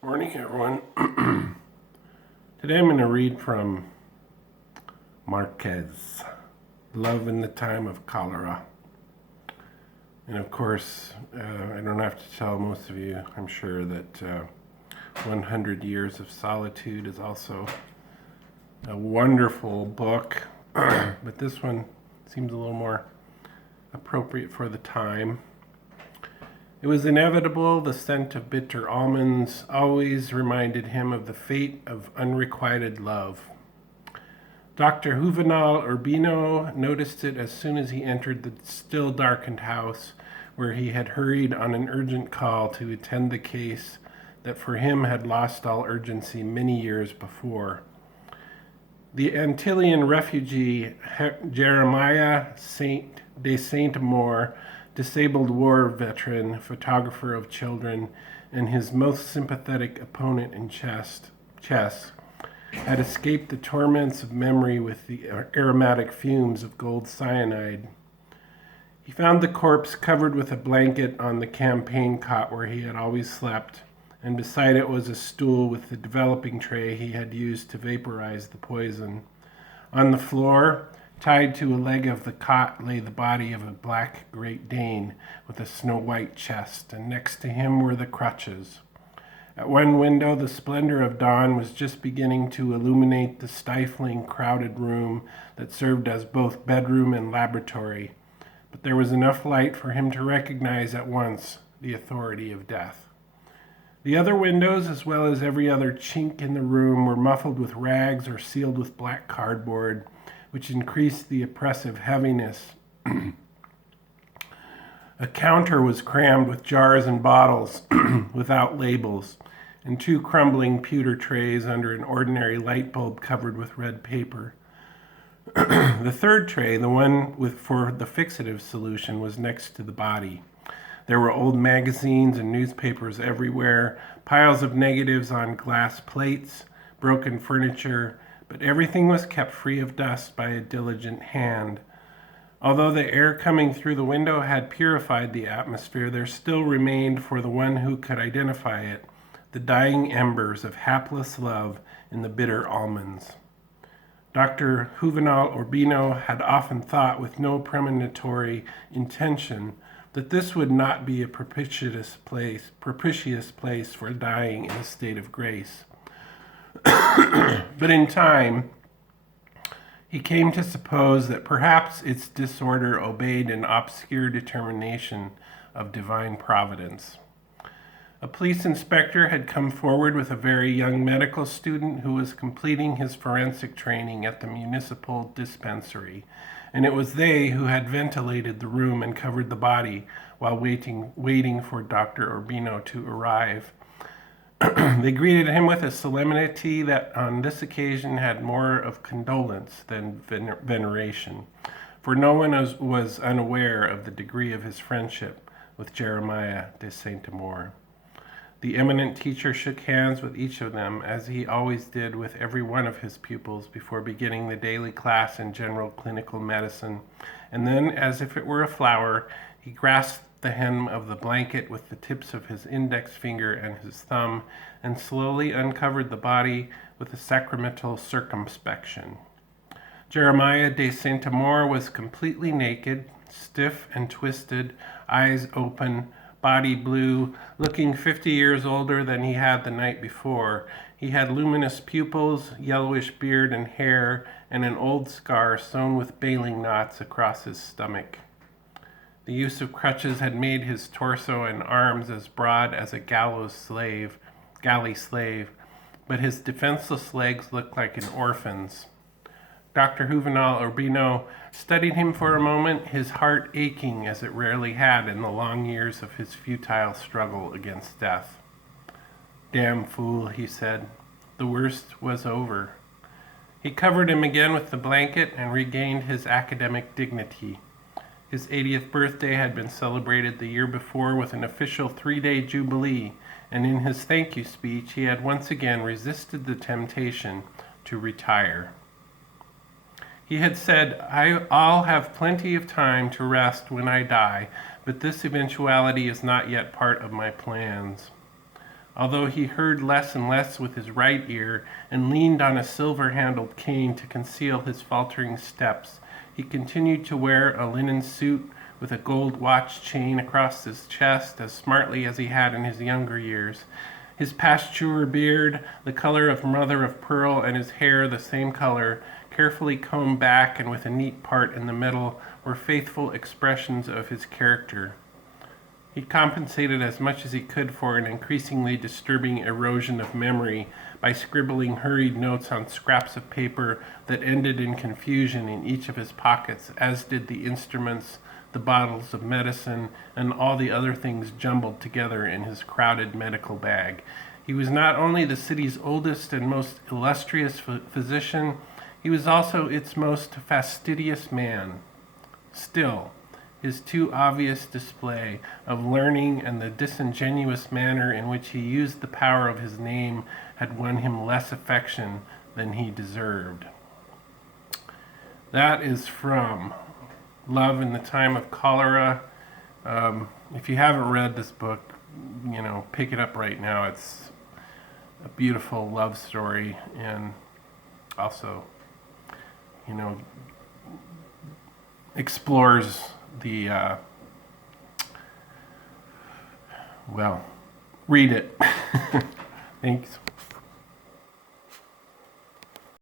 Morning, everyone. Today I'm going to read from Marquez, Love in the Time of Cholera. And of course, I don't have to tell most of you, I'm sure, that 100 Years of Solitude is also a wonderful book, but this one seems a little more appropriate for the time. It was inevitable. The scent of bitter almonds always reminded him of the fate of unrequited love. Dr. Juvenal Urbino noticed it as soon as he entered the still darkened house, where he had hurried on an urgent call to attend the case that for him had lost all urgency many years before. The Antillean refugee Jeremiah de Saint-Amour, disabled war veteran, photographer of children, and his most sympathetic opponent in chess, had escaped the torments of memory with the aromatic fumes of gold cyanide. He found the corpse covered with a blanket on the campaign cot where he had always slept, and beside it was a stool with the developing tray he had used to vaporize the poison. On the floor, tied to a leg of the cot, lay the body of a black Great Dane with a snow-white chest, and next to him were the crutches. At one window, the splendor of dawn was just beginning to illuminate the stifling, crowded room that served as both bedroom and laboratory, but there was enough light for him to recognize at once the authority of death. The other windows, as well as every other chink in the room, were muffled with rags or sealed with black cardboard, which increased the oppressive heaviness. A counter was crammed with jars and bottles without labels, and two crumbling pewter trays under an ordinary light bulb covered with red paper. The third tray, the one for the fixative solution, was next to the body. There were old magazines and newspapers everywhere, piles of negatives on glass plates, broken furniture, but everything was kept free of dust by a diligent hand. Although the air coming through the window had purified the atmosphere, there still remained, for the one who could identify it, the dying embers of hapless love in the bitter almonds. Dr. Juvenal Urbino had often thought, with no premonitory intention, that this would not be a propitious place for dying in a state of grace. But in time, he came to suppose that perhaps its disorder obeyed an obscure determination of divine providence. A police inspector had come forward with a very young medical student who was completing his forensic training at the municipal dispensary, and it was they who had ventilated the room and covered the body while waiting for Dr. Urbino to arrive. They greeted him with a solemnity that on this occasion had more of condolence than veneration, for no one was unaware of the degree of his friendship with Jeremiah de Saint-Amour. The eminent teacher shook hands with each of them, as he always did with every one of his pupils before beginning the daily class in general clinical medicine, and then, as if it were a flower, he grasped the hem of the blanket with the tips of his index finger and his thumb, and slowly uncovered the body with a sacramental circumspection. Jeremiah de Saint-Amour was completely naked, stiff and twisted, eyes open, body blue, looking 50 years older than he had the night before. He had luminous pupils, yellowish beard and hair, and an old scar sewn with baling knots across his stomach. The use of crutches had made his torso and arms as broad as a galley slave, but his defenseless legs looked like an orphan's. Dr. Juvenal Urbino studied him for a moment, his heart aching as it rarely had in the long years of his futile struggle against death. "Damn fool," he said. "The worst was over." He covered him again with the blanket and regained his academic dignity. His 80th birthday had been celebrated the year before with an official 3-day jubilee, and in his thank you speech he had once again resisted the temptation to retire. He had said, "I'll have plenty of time to rest when I die, but this eventuality is not yet part of my plans. although he heard less and less with his right ear and leaned on a silver-handled cane to conceal his faltering steps. He continued to wear a linen suit with a gold watch chain across his chest as smartly as he had in his younger years. His pasture beard, the color of mother of pearl, and his hair the same color, carefully combed back and with a neat part in the middle, were faithful expressions of his character. He compensated as much as he could for an increasingly disturbing erosion of memory by scribbling hurried notes on scraps of paper that ended in confusion in each of his pockets, as did the instruments, the bottles of medicine, and all the other things jumbled together in his crowded medical bag. He was not only the city's oldest and most illustrious physician, he was also its most fastidious man. Still, his too obvious display of learning and the disingenuous manner in which he used the power of his name had won him less affection than he deserved. That is from Love in the Time of Cholera. If you haven't read this book, pick it up right now. It's a beautiful love story, and also, explores the, read it. Thanks.